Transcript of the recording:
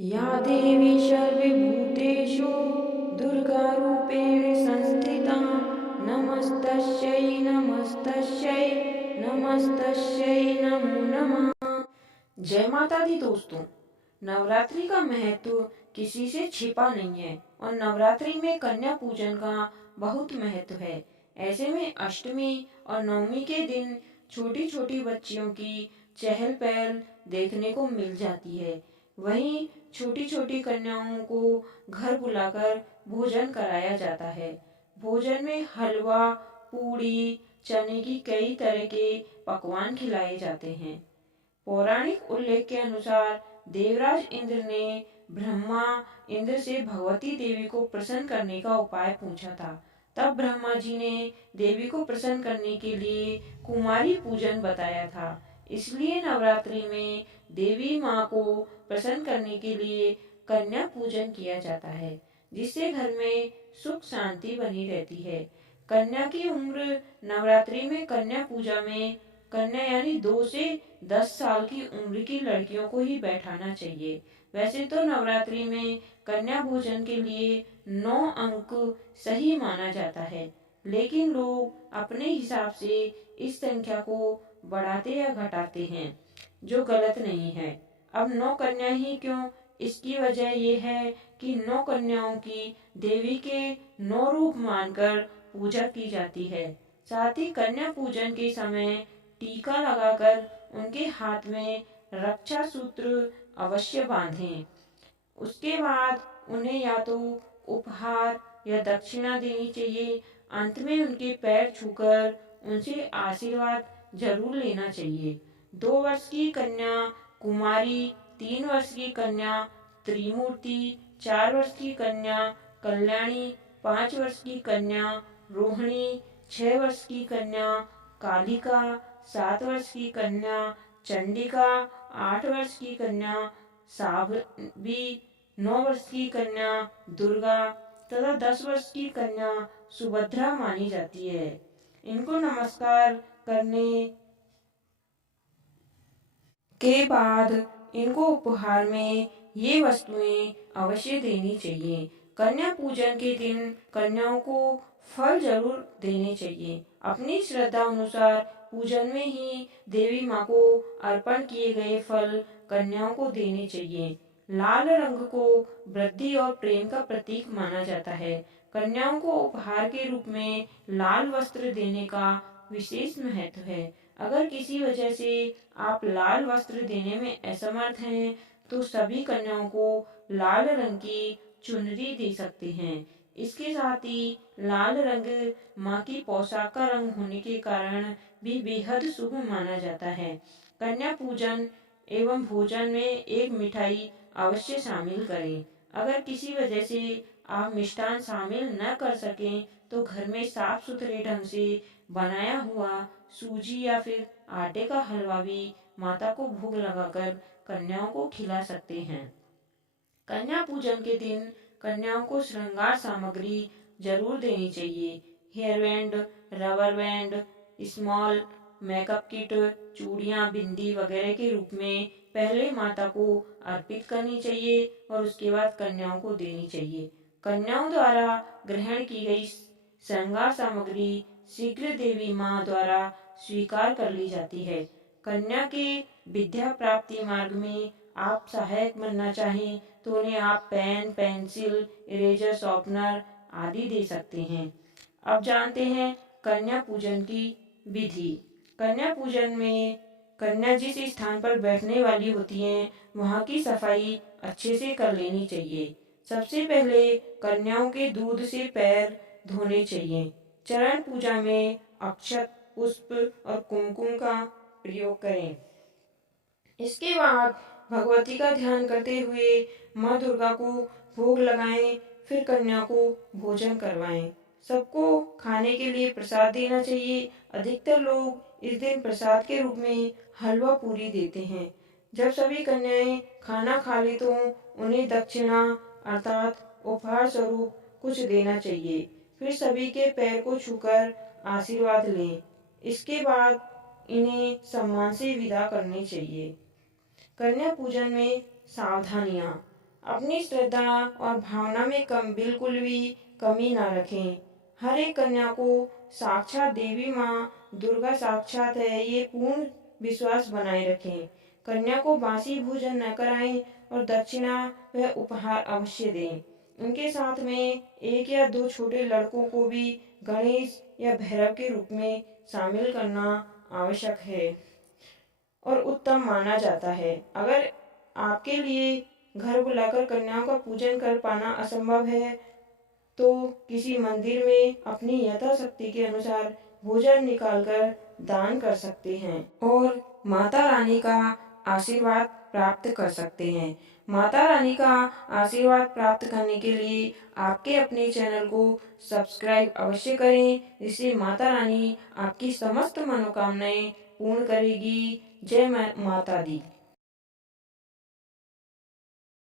या देवी सर्वभूतेषु दुर्गारूपेण संस्थिता नमस्तस्यै नमस्तस्यै नमस्तस्यै नमो नमः। जय माता दी दोस्तों। नवरात्रि का महत्व किसी से छिपा नहीं है और नवरात्रि में कन्या पूजन का बहुत महत्व है। ऐसे में अष्टमी और नवमी के दिन छोटी छोटी बच्चियों की चहल पहल देखने को मिल जाती है। वहीं छोटी छोटी कन्याओं को घर बुलाकर भोजन कराया जाता है। भोजन में हलवा, पूड़ी, चने की कई तरह के पकवान खिलाए जाते हैं। पौराणिक उल्लेख के अनुसार देवराज इंद्र ने ब्रह्मा इंद्र से भगवती देवी को प्रसन्न करने का उपाय पूछा था। तब ब्रह्मा जी ने देवी को प्रसन्न करने के लिए कुमारी पूजन बताया था। इसलिए नवरात्रि में देवी माँ को प्रसन्न करने के लिए कन्या पूजन किया जाता है, जिससे घर में सुख शांति बनी रहती है। कन्या की उम्र नवरात्रि में कन्या पूजा में कन्या यानी 2 से 10 साल की उम्र की लड़कियों को ही बैठाना चाहिए। वैसे तो नवरात्रि में कन्या भोजन के लिए 9 अंक सही माना जाता है, लेकिन लोग अपने हिसाब से इस संख्या को बढ़ाते या घटाते हैं, जो गलत नहीं है। अब 9 कन्या ही क्यों? इसकी वजह यह है कि 9 कन्याओं की देवी के 9 रूप मानकर पूजा की जाती है। साथ ही कन्या पूजन के समय टीका लगाकर उनके हाथ में रक्षा सूत्र अवश्य बांधें। उसके बाद उन्हें या तो उपहार या दक्षिणा देनी चाहिए। अंत में उनके पैर छूकर उनसे आशीर्वाद जरूर लेना चाहिए। 2 वर्ष की कन्या कुमारी, 3 वर्ष की कन्या त्रिमूर्ति, 4 वर्ष की कन्या कल्याणी, 5 वर्ष की कन्या रोहिणी, 6 वर्ष की कन्या कालिका, 7 वर्ष की कन्या चंडिका, 8 वर्ष की कन्या साध्वी, 9 वर्ष की कन्या दुर्गा तथा 10 वर्ष की कन्या सुभद्रा मानी जाती है। इनको नमस्कार करने के बाद इनको उपहार में ये वस्तुएं अवश्य देनी चाहिए। कन्या पूजन के दिन कन्याओं को फल जरूर देने चाहिए। अपनी श्रद्धा अनुसार पूजन में ही देवी माँ को अर्पण किए गए फल कन्याओं को देने चाहिए। लाल रंग को वृद्धि और प्रेम का प्रतीक माना जाता है। कन्याओं को उपहार के रूप में लाल वस्त्र देने का विशेष महत्व है। अगर किसी वजह से आप लाल वस्त्र देने में असमर्थ हैं, तो सभी कन्याओं को लाल रंग की चुनरी दे सकते हैं। इसके साथ ही लाल रंग माँ की पोशाक का रंग होने के कारण भी बेहद शुभ माना जाता है। कन्या पूजन एवं भोजन में एक मिठाई अवश्य शामिल करें। अगर किसी वजह से आप मिष्ठान शामिल न कर सकें, तो घर में साफ सुथरे ढंग से बनाया हुआ सूजी या फिर आटे का हलवा भी माता को भोग लगाकर कन्याओं को खिला सकते हैं। कन्या पूजन के दिन कन्याओं को श्रृंगार सामग्री जरूर देनी चाहिए। Hair band, rubber band, small makeup kit, चूड़ियां, बिंदी वगैरह के रूप में पहले माता को अर्पित करनी चाहिए और उसके बाद कन्याओं को देनी चाहिए। कन्याओं द्वारा ग्रहण की गई श्रृंगार सामग्री शीघ्र देवी माँ द्वारा स्वीकार कर ली जाती है। कन्या के विद्या प्राप्ति मार्ग में आप सहायक बनना चाहें तो उन्हें आप पेन, पेंसिल, इरेजर, शॉर्पनर आदि दे सकते हैं। अब जानते हैं कन्या पूजन की विधि। कन्या पूजन में कन्या जिस स्थान पर बैठने वाली होती हैं, वहाँ की सफाई अच्छे से कर लेनी चाहिए। सबसे पहले कन्याओं के दूध से पैर धोने चाहिए। चरण पूजा में अक्षत, पुष्प और कुमकुम का प्रयोग करें। इसके बाद भगवती का ध्यान करते हुए माँ दुर्गा को भोग लगाएं, फिर कन्या को भोजन करवाएं। सबको खाने के लिए प्रसाद देना चाहिए। अधिकतर लोग इस दिन प्रसाद के रूप में हलवा पूरी देते हैं। जब सभी कन्याएं खाना खा ले तो उन्हें दक्षिणा अर्थात उपहार स्वरूप कुछ देना चाहिए। फिर सभी के पैर को छूकर आशीर्वाद लें। इसके बाद इन्हें सम्मान से विदा करनी चाहिए। कन्या पूजन में सावधानियाँ। अपनी श्रद्धा और भावना में बिल्कुल भी कमी ना रखें। हर एक कन्या को साक्षात देवी माँ दुर्गा साक्षात है, ये पूर्ण विश्वास बनाए रखें। कन्या को बासी भोजन न कराएं और दक्षिणा व उपहार अवश्य दें। उनके साथ में 1 या 2 छोटे लड़कों को भी गणेश या भैरव के रूप में शामिल करना आवश्यक है और उत्तम माना जाता है। अगर आपके लिए घर बुलाकर कन्याओं का पूजन कर पाना असंभव है तो किसी मंदिर में अपनी यथाशक्ति के अनुसार भोजन निकालकर दान कर सकते हैं और माता रानी का आशीर्वाद प्राप्त कर सकते हैं। माता रानी का आशीर्वाद प्राप्त करने के लिए आपके अपने चैनल को सब्सक्राइब अवश्य करें, जिससे माता रानी आपकी समस्त मनोकामनाएं पूर्ण करेगी। जय माता दी।